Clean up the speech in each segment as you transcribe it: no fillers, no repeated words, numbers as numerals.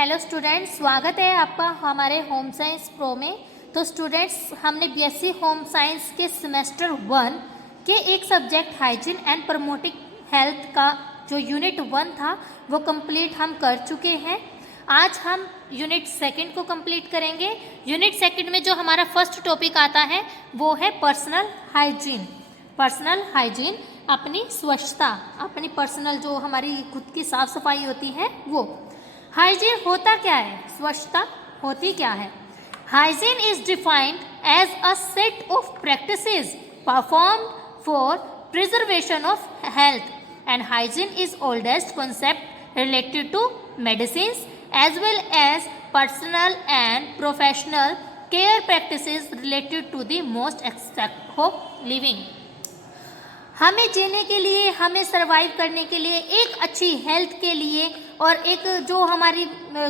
Hello students, स्वागत है आपका हमारे होम साइंस प्रो में। तो स्टूडेंट्स, हमने बीएससी होम साइंस के सेमेस्टर 1 के एक subject hygiene and promoting health का जो यूनिट 1 था वो कंप्लीट हम कर चुके हैं। आज हम यूनिट 2 को कंप्लीट करेंगे। यूनिट 2 में जो हमारा फर्स्ट टॉपिक आता है वो है पर्सनल हाइजीन। पर्सनल हाइजीन अपनी स्वच्छता, अपनी पर्सनल जो हमारी खुद की साफ सफाई होती है वो। हाइजीन होता क्या है, स्वच्छता होती क्या है? Hygiene is defined as a set of practices performed for preservation of health and hygiene is oldest concept related to medicine as well as personal and professional care practices related to the most aspect of living. हमें जीने के लिए, हमें survive करने के लिए, एक अच्छी हेल्थ के लिए और एक जो हमारी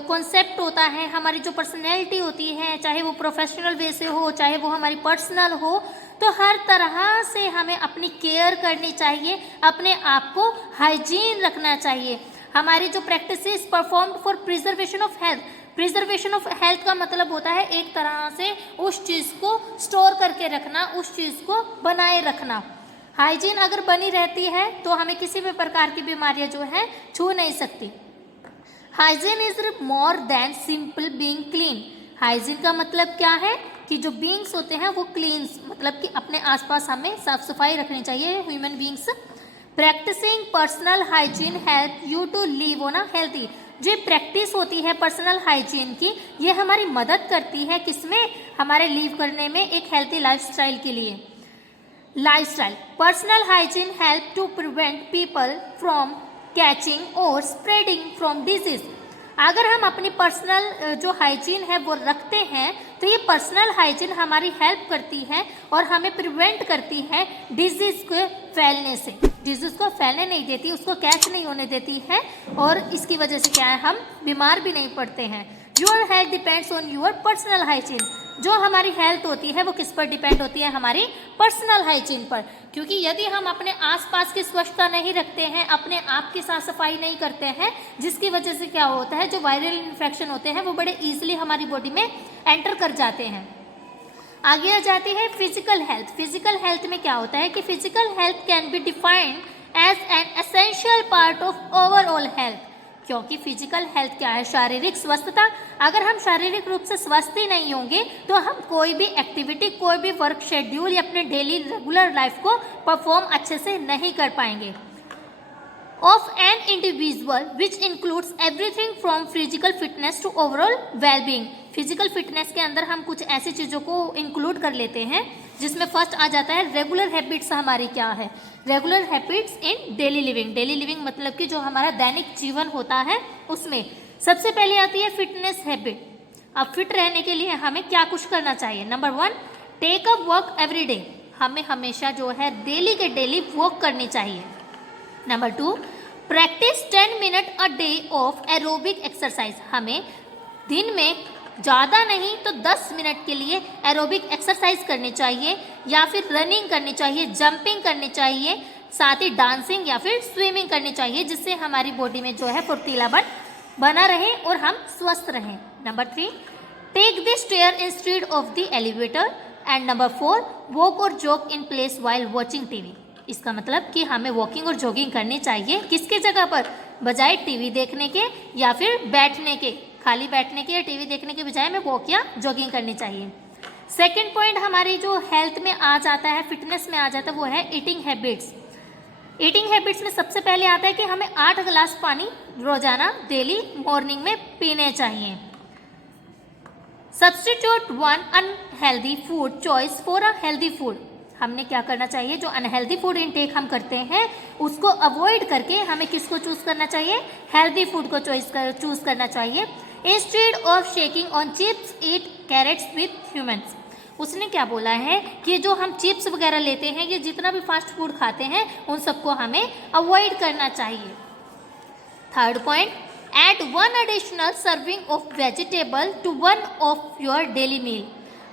कॉन्सेप्ट होता है, हमारी जो पर्सनैलिटी होती है, चाहे वो प्रोफेशनल वे से हो चाहे वो हमारी पर्सनल हो, तो हर तरह से हमें अपनी केयर करनी चाहिए, अपने आप को हाइजीन रखना चाहिए। हमारी जो practices performed for preservation of health, preservation of health का मतलब होता है एक तरह से उस चीज़ को स्टोर करके रखना, उस चीज़ को बनाए रखना। हाइजीन अगर बनी रहती है तो हमें किसी भी प्रकार की बीमारियां जो है छू नहीं सकती। Hygiene is more than simple being clean. Hygiene का मतलब क्या है कि जो बीइंग्स होते हैं वो क्लीन, मतलब कि अपने आसपास हमें साफ सफाई रखनी चाहिए, human beings. Practicing personal hygiene help you to live on a healthy. जो प्रैक्टिस होती है पर्सनल हाइजीन की, ये हमारी मदद करती है किसमें, हमारे लिव करने में, एक हेल्थी लाइफस्टाइल के लिए। Lifestyle personal hygiene help to prevent people from catching और स्प्रेडिंग फ्रॉम डिजीज। अगर हम अपनी पर्सनल जो हाइजीन है वो रखते हैं तो ये पर्सनल हाइजीन हमारी हेल्प करती है और हमें प्रिवेंट करती है डिजीज के फैलने से। डिजीज को फैलने नहीं देती, उसको कैच नहीं होने देती है और इसकी वजह से क्या है, हम बीमार भी नहीं पड़ते हैं। Your health depends on your personal hygiene. जो हमारी हेल्थ होती है वो किस पर डिपेंड होती है, हमारी पर्सनल हाइजीन पर। क्योंकि यदि हम अपने आसपास की स्वच्छता नहीं रखते हैं, अपने आप की साफ सफाई नहीं करते हैं, जिसकी वजह से क्या होता है, जो वायरल इन्फेक्शन होते हैं वो बड़े इजीली हमारी बॉडी में एंटर कर जाते हैं। आगे आ जाती है फिजिकल हेल्थ। फिजिकल हेल्थ में क्या होता है कि physical health can be defined as an essential part of overall health. क्योंकि फिजिकल हेल्थ क्या है, शारीरिक स्वस्थता। अगर हम शारीरिक रूप से स्वस्थ ही नहीं होंगे तो हम कोई भी एक्टिविटी, कोई भी वर्क शेड्यूल या अपने डेली रेगुलर लाइफ को परफॉर्म अच्छे से नहीं कर पाएंगे। Of an individual which includes everything from physical fitness to overall wellbeing. Physical fitness के अंदर हम कुछ ऐसी चीज़ों को इंक्लूड कर लेते हैं जिसमें फर्स्ट आ जाता है रेगुलर हैबिट्स। हमारी क्या है, regular habits in daily living. Daily living मतलब कि जो हमारा दैनिक जीवन होता है उसमें सबसे पहले आती है फिटनेस हैबिट। अब फिट रहने के लिए हमें क्या कुछ करना चाहिए? Number 1, take a walk every day. हमें हमेशा जो है डेली के डेली वॉक करनी चाहिए। Number 2, practice 10 minute a day of aerobic exercise. हमें दिन में ज़्यादा नहीं तो 10 मिनट के लिए एरोबिक एक्सरसाइज करनी चाहिए, या फिर रनिंग करनी चाहिए, जंपिंग करनी चाहिए, साथ ही डांसिंग या फिर स्विमिंग करनी चाहिए, जिससे हमारी बॉडी में जो है फुर्तीलापन बना रहे और हम स्वस्थ रहें। Number 3, take the stair instead of the elevator. And number 4, walk और jog in place while watching TV. इसका मतलब कि हमें वॉकिंग और जॉगिंग करनी चाहिए किसके जगह पर, बजाय टीवी देखने के या फिर बैठने के। खाली बैठने के या टीवी देखने के बजाय हमें वॉक या जॉगिंग करनी चाहिए। सेकंड पॉइंट हमारी जो हेल्थ में आ जाता है, फिटनेस में आ जाता है, वो है ईटिंग हैबिट्स। ईटिंग हैबिट्स में सबसे पहले आता है कि हमें 8 गिलास पानी रोजाना डेली मॉर्निंग में पीने चाहिए। Substitute one unhealthy food choice for a healthy food. हमने क्या करना चाहिए, जो अनहेल्दी फूड इनटेक हम करते हैं उसको अवॉइड करके हमें किसको चूज करना चाहिए, हेल्दी फूड को चूज करना चाहिए। Instead of snacking on chips, eat carrots with hummus. उसने क्या बोला है कि जो हम चिप्स वगैरह लेते हैं, ये जितना भी फास्ट फूड खाते हैं उन सबको हमें अवॉइड करना चाहिए। Third point, add 1 additional serving of vegetable to 1 of your daily meal.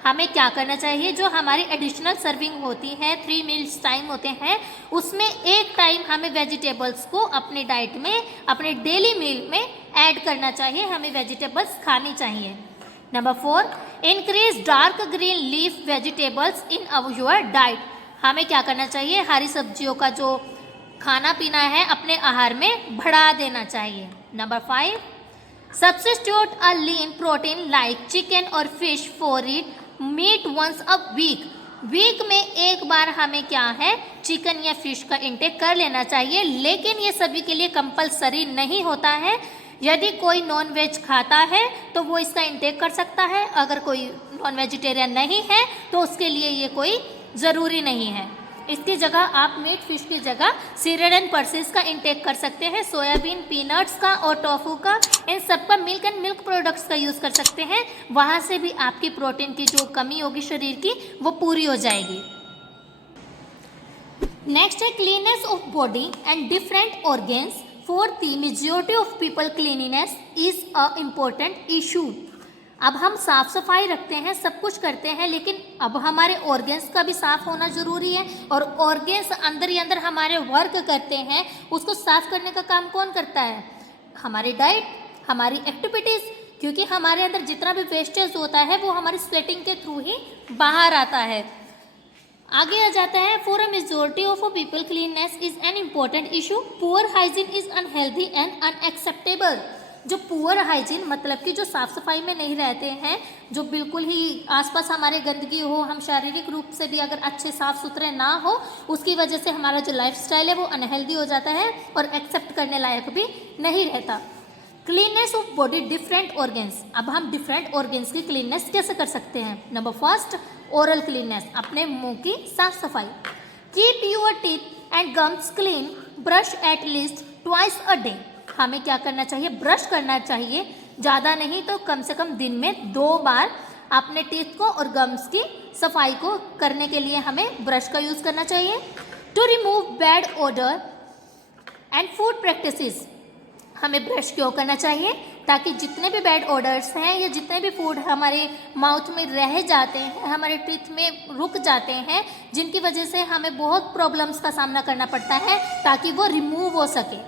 हमें क्या करना चाहिए, जो हमारी एडिशनल सर्विंग होती है, 3 मील्स टाइम होते हैं, उसमें एक टाइम हमें वेजिटेबल्स को अपनी डाइट में, अपने डेली मील में ऐड करना चाहिए, हमें वेजिटेबल्स खानी चाहिए। Number 4, increase dark green leaf vegetables in your diet. हमें क्या करना चाहिए, हरी सब्जियों का जो खाना पीना है अपने आहार में बढ़ा देना चाहिए। Number 5, substitute a lean protein like chicken और fish for it meat once a week. Week में एक बार हमें क्या है, चिकन या फिश का इंटेक कर लेना चाहिए, लेकिन ये सभी के लिए कंपलसरी नहीं होता है। यदि कोई नॉन वेज खाता है तो वो इसका इंटेक कर सकता है, अगर कोई नॉन वेजिटेरियन नहीं है तो उसके लिए ये कोई ज़रूरी नहीं है। इसकी जगह आप मीट फिश की जगह सीरियल एंड पल्सेस का इंटेक कर सकते हैं, सोयाबीन, पीनट्स का और टोफू का, इन सब का मिल्क एंड मिल्क प्रोडक्ट्स का यूज़ कर सकते हैं। वहाँ से भी आपकी प्रोटीन की जो कमी होगी शरीर की वो पूरी हो जाएगी। नेक्स्ट है cleanness of body and different organs. For the majority of people cleanliness is a important issue. अब हम साफ सफाई रखते हैं, सब कुछ करते हैं, लेकिन अब हमारे ऑर्गेन्स का भी साफ होना ज़रूरी है। और ऑर्गेन्स अंदर ही अंदर हमारे वर्क करते हैं, उसको साफ करने का काम कौन करता है, हमारी डाइट, हमारी एक्टिविटीज़। क्योंकि हमारे अंदर जितना भी वेस्टेज होता है वो हमारी स्वेटिंग के थ्रू ही बाहर आता है। आगे आ जाता है, for a majority of people cleanness is an important issue, poor hygiene is unhealthy and unacceptable. जो पुअर हाइजीन मतलब कि जो साफ सफाई में नहीं रहते हैं, जो बिल्कुल ही आसपास हमारे गंदगी हो, हम शारीरिक रूप से भी अगर अच्छे साफ सुथरे ना हो, उसकी वजह से हमारा जो लाइफस्टाइल है वो अनहेल्दी हो जाता है और एक्सेप्ट करने लायक भी नहीं रहता। Cleanness of body different organs. अब हम डिफरेंट ऑर्गेन्स की क्लीननेस कैसे कर सकते हैं। नंबर 1, ओरल क्लीननेस, अपने मुंह की साफ सफाई। Keep your teeth and gums clean, brush at least twice a day. हमें क्या करना चाहिए, ब्रश करना चाहिए, ज़्यादा नहीं तो कम से कम दिन में 2 बार अपने टीथ को और गम्स की सफाई को करने के लिए हमें ब्रश का यूज़ करना चाहिए। To remove bad odour and food practices. हमें ब्रश क्यों करना चाहिए, ताकि जितने भी बैड ओडर्स हैं या जितने भी फूड हमारे माउथ में रह जाते हैं, हमारे टीथ में रुक जाते हैं, जिनकी वजह से हमें बहुत प्रॉब्लम्स का सामना करना पड़ता है, ताकि वो रिमूव हो सके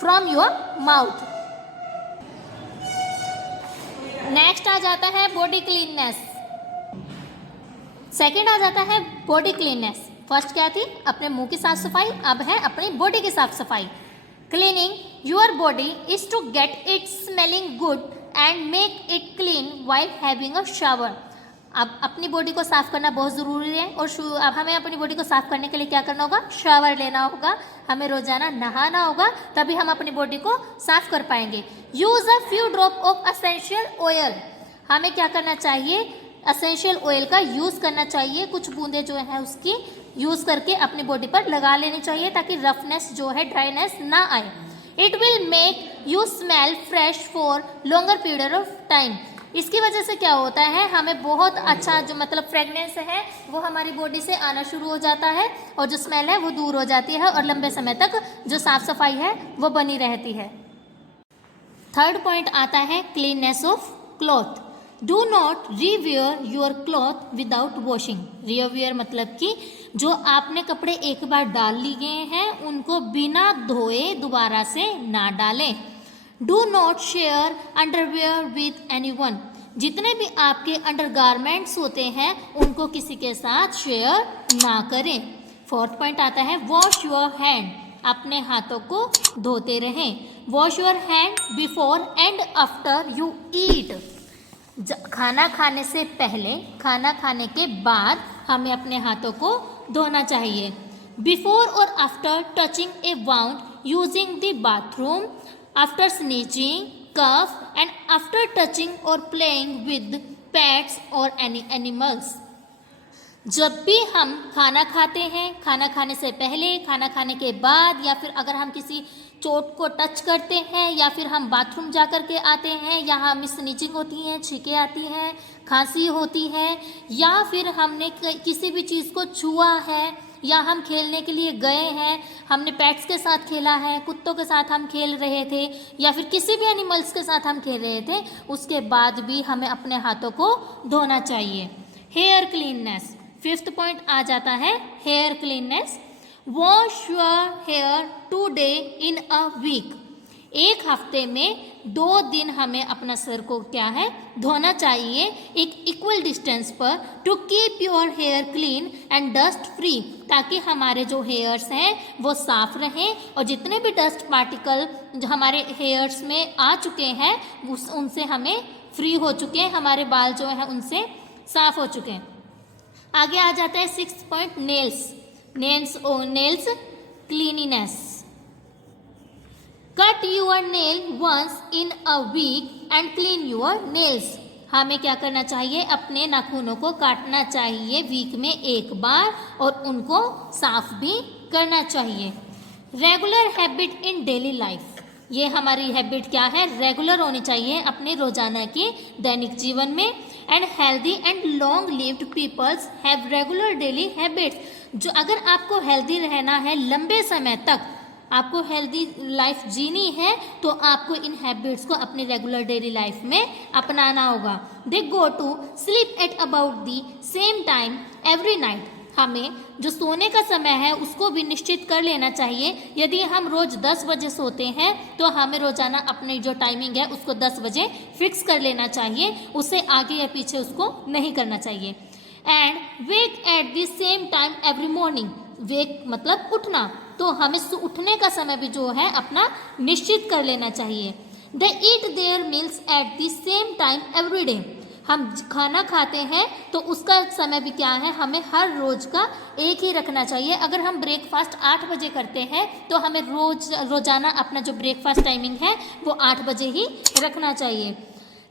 फ्रॉम योर माउथ। नेक्स्ट आ जाता है बॉडी क्लीननेस। सेकेंड आ जाता है बॉडी क्लीननेस। फर्स्ट क्या थी, अपने मुंह की साफ सफाई, अब है अपनी बॉडी की साफ सफाई। Cleaning your body is to get it smelling good and make it clean while having a shower. अब अपनी बॉडी को साफ करना बहुत ज़रूरी है, और अब हमें अपनी बॉडी को साफ करने के लिए क्या करना होगा, शावर लेना होगा, हमें रोजाना नहाना होगा, तभी हम अपनी बॉडी को साफ कर पाएंगे। Use a few drop of essential oil. हमें क्या करना चाहिए, एसेंशियल ऑयल का यूज़ करना चाहिए, कुछ बूंदे जो है उसकी यूज़ करके अपनी बॉडी पर लगा लेनी चाहिए, ताकि रफनेस जो है, ड्राइनेस ना आए। It will make you smell fresh for longer period of time. इसकी वजह से क्या होता है, हमें बहुत अच्छा जो मतलब फ्रेगनेंस है वो हमारी बॉडी से आना शुरू हो जाता है, और जो स्मेल है वो दूर हो जाती है, और लंबे समय तक जो साफ सफाई है वो बनी रहती है। थर्ड पॉइंट आता है cleanness of cloth. Do not rewear your cloth without washing. Rewear मतलब कि जो आपने कपड़े एक बार डाल लिए हैं उनको बिना धोए दोबारा से ना डालें। Do not share underwear with anyone. जितने भी आपके अंडरगारमेंट्स होते हैं उनको किसी के साथ शेयर ना करें। फोर्थ पॉइंट आता है वॉश योर हैंड। अपने हाथों को धोते रहें। Wash your hand before and after you eat. खाना खाने से पहले, खाना खाने के बाद हमें अपने हाथों को धोना चाहिए। बिफोर और after touching a wound using the bathroom, after sneezing, cough and after touching और प्लेइंग विद पेट्स और एनी एनिमल्स। जब भी हम खाना खाते हैं, खाना खाने से पहले, खाना खाने के बाद, या फिर अगर हम किसी चोट को टच करते हैं, या फिर हम बाथरूम जा कर के आते हैं, या हमें स्नीचिंग होती है, छींकें आती हैं, खांसी होती है, या फिर हमने किसी भी चीज़ को छुआ है, या हम खेलने के लिए गए हैं, हमने पेट्स के साथ खेला है, कुत्तों के साथ हम खेल रहे थे, या फिर किसी भी एनिमल्स के साथ हम खेल रहे थे, उसके बाद भी हमें अपने हाथों को धोना चाहिए। Hair cleanness. फिफ्थ पॉइंट आ जाता है hair cleanness. Wash your hair 2 days in a week. एक हफ्ते में 2 दिन हमें अपना सर को क्या है धोना चाहिए एक इक्वल डिस्टेंस पर, to keep your hair clean and dust free, ताकि हमारे जो हेयर्स हैं वो साफ रहें और जितने भी डस्ट पार्टिकल जो हमारे हेयर्स में आ चुके हैं उनसे हमें फ्री हो चुके हैं, हमारे बाल जो है उनसे साफ हो चुके हैं। आगे आ जाता है 6 point nails cleanliness. Cut your nail once in a week and clean your nails. हमें क्या करना चाहिए, अपने नाखूनों को काटना चाहिए वीक में एक बार और उनको साफ भी करना चाहिए। Regular habit in daily life, ये हमारी हैबिट क्या है, रेगुलर होनी चाहिए अपने रोजाना की दैनिक जीवन में। And healthy and long lived peoples have regular daily habits. जो अगर आपको हेल्दी रहना है, लंबे समय तक आपको हेल्दी लाइफ जीनी है, तो आपको इन हैबिट्स को अपनी रेगुलर डेली लाइफ में अपनाना होगा। They go to sleep at about the same time every night. हमें जो सोने का समय है उसको भी निश्चित कर लेना चाहिए। यदि हम रोज 10 बजे सोते हैं तो हमें रोजाना अपनी जो टाइमिंग है उसको 10 बजे फिक्स कर लेना चाहिए, उससे आगे या पीछे उसको नहीं करना चाहिए। And wake at the same time every morning. Wake मतलब उठना, तो हमें उठने का समय भी जो है अपना निश्चित कर लेना चाहिए। They eat their meals at the same time every day. हम खाना खाते हैं तो उसका समय भी क्या है, हमें हर रोज का एक ही रखना चाहिए। अगर हम ब्रेकफास्ट 8 बजे करते हैं तो हमें रोजाना अपना जो ब्रेकफास्ट टाइमिंग है वो 8 बजे ही रखना चाहिए।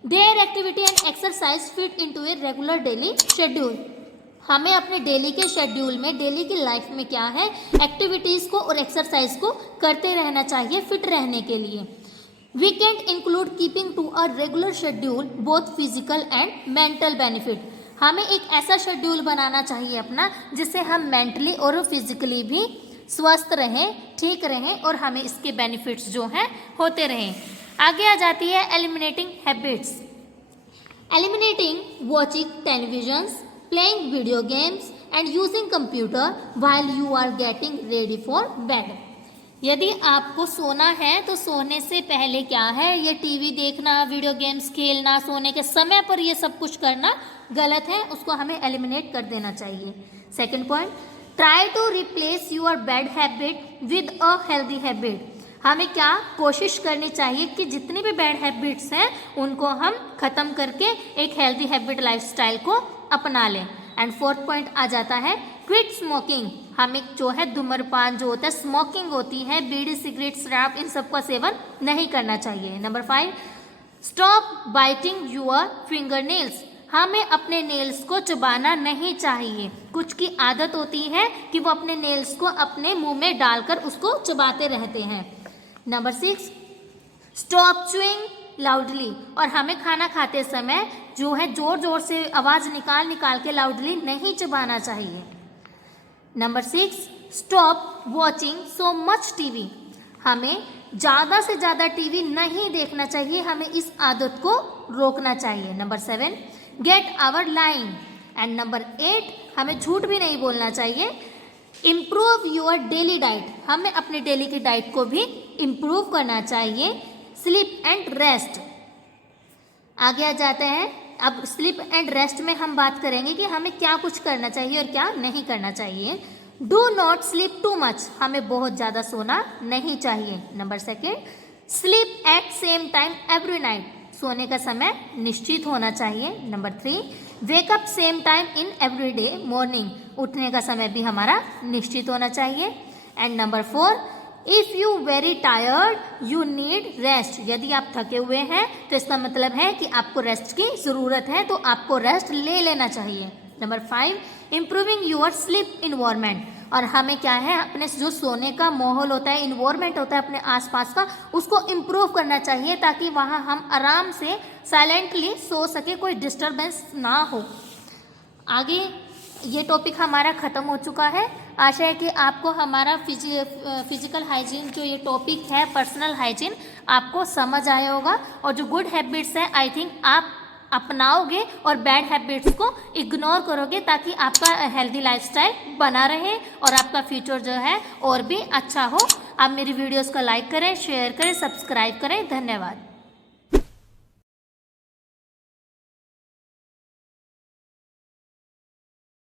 There activity and exercise fit into a regular daily schedule. हमें अपने डेली के शेड्यूल में, डेली की लाइफ में क्या है, एक्टिविटीज़ को और एक्सरसाइज को करते रहना चाहिए फिट रहने के लिए। Weekend include keeping to a regular schedule both physical and mental benefit. हमें एक ऐसा शेड्यूल बनाना चाहिए अपना जिससे हम मेंटली और फिजिकली भी स्वस्थ रहें, ठीक रहें और हमें इसके बेनिफिट्स जो हैं होते रहें। आगे आ जाती है eliminating habits. Eliminating watching televisions, playing video games and using computer while you are getting ready for bed. यदि आपको सोना है तो सोने से पहले क्या है, ये टीवी देखना, वीडियो गेम्स खेलना, सोने के समय पर ये सब कुछ करना गलत है, उसको हमें एलिमिनेट कर देना चाहिए। Second point, try to replace your bad habit with a healthy habit. हमें क्या कोशिश करनी चाहिए कि जितनी भी बैड हैबिट्स हैं उनको हम ख़त्म करके एक हेल्दी हैबिट लाइफस्टाइल को अपना लें। एंड फोर्थ पॉइंट आ जाता है क्विट स्मोकिंग। हमें जो है धूम्रपान जो होता है, स्मोकिंग होती है, बीड़ी, सिगरेट, शराब, इन सब का सेवन नहीं करना चाहिए। Number 5, stop biting your finger nails. हमें अपने नेल्स को चबाना नहीं चाहिए। कुछ की आदत होती है कि वो अपने नेल्स को अपने मुंह में डालकर उसको चबाते रहते हैं। Number 6, stop chewing loudly. और हमें खाना खाते समय जो है जोर जोर से आवाज़ निकाल के लाउडली नहीं चबाना चाहिए। Number 6, stop watching so much TV. हमें ज़्यादा से ज़्यादा टीवी नहीं देखना चाहिए, हमें इस आदत को रोकना चाहिए। Number 7, get our line. And number 8, हमें झूठ भी नहीं बोलना चाहिए। Improve your daily diet. हमें अपने डेली की डाइट को भी इम्प्रूव करना चाहिए। Sleep and rest. आगे आ जाते हैं, अब स्लीप एंड रेस्ट में हम बात करेंगे कि हमें क्या कुछ करना चाहिए और क्या नहीं करना चाहिए। Do not sleep too much. हमें बहुत ज़्यादा सोना नहीं चाहिए। Number 2, sleep at same time every night. सोने का समय निश्चित होना चाहिए। Number 3, wake up same time in every day morning. उठने का समय भी हमारा निश्चित होना चाहिए। And number 4, if you very tired you need rest. यदि आप थके हुए हैं तो इसका मतलब है कि आपको रेस्ट की ज़रूरत है, तो आपको रेस्ट ले लेना चाहिए। Number 5, improving your sleep environment. और हमें क्या है, अपने जो सोने का माहौल होता है, इन्वायरमेंट होता है अपने आसपास का, उसको इम्प्रूव करना चाहिए ताकि वहाँ हम आराम से साइलेंटली सो सके, कोई डिस्टर्बेंस ना हो। आगे ये टॉपिक हमारा ख़त्म हो चुका है। आशा है कि आपको हमारा फिजिकल हाइजीन जो ये टॉपिक है, पर्सनल हाइजीन, आपको समझ आया होगा। और जो गुड हैबिट्स है आई थिंक आप अपनाओगे और बैड हैबिट्स को इग्नोर करोगे, ताकि आपका हेल्दी लाइफस्टाइल बना रहे और आपका फ्यूचर जो है और भी अच्छा हो। आप मेरी वीडियोस को लाइक करें, शेयर करें, सब्सक्राइब करें। धन्यवाद।